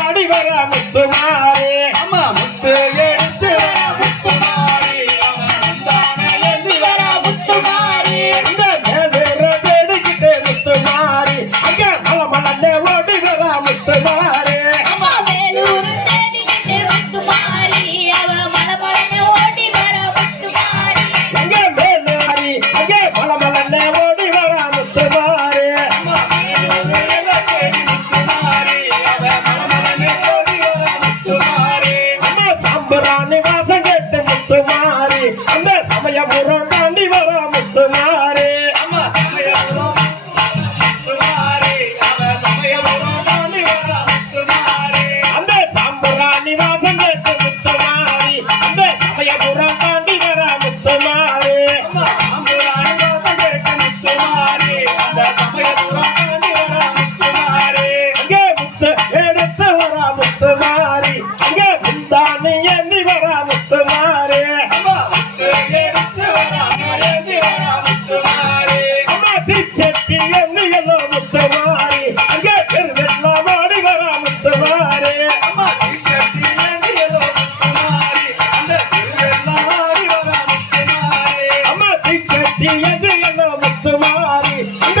ஆடி வர முத்து மண்டபத்து மாறி இந்த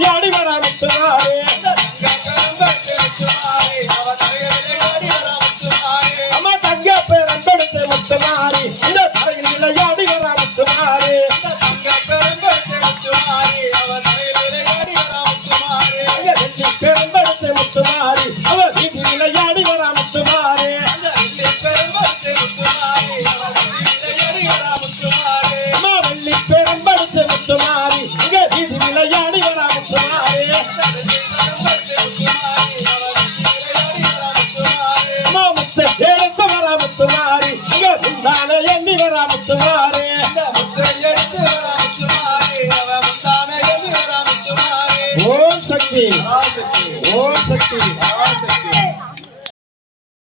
தலையாடி வர முத்துமாரே அம்மா தங்க பேரம்பெடுத்து முத்துமாரி. இந்த தலையில் விளையாடி வர முத்துமாரே. பேரம்பெடுத்து முத்துமாரி விளையாடி வர முத்துமாரே பெரும்ப 对，对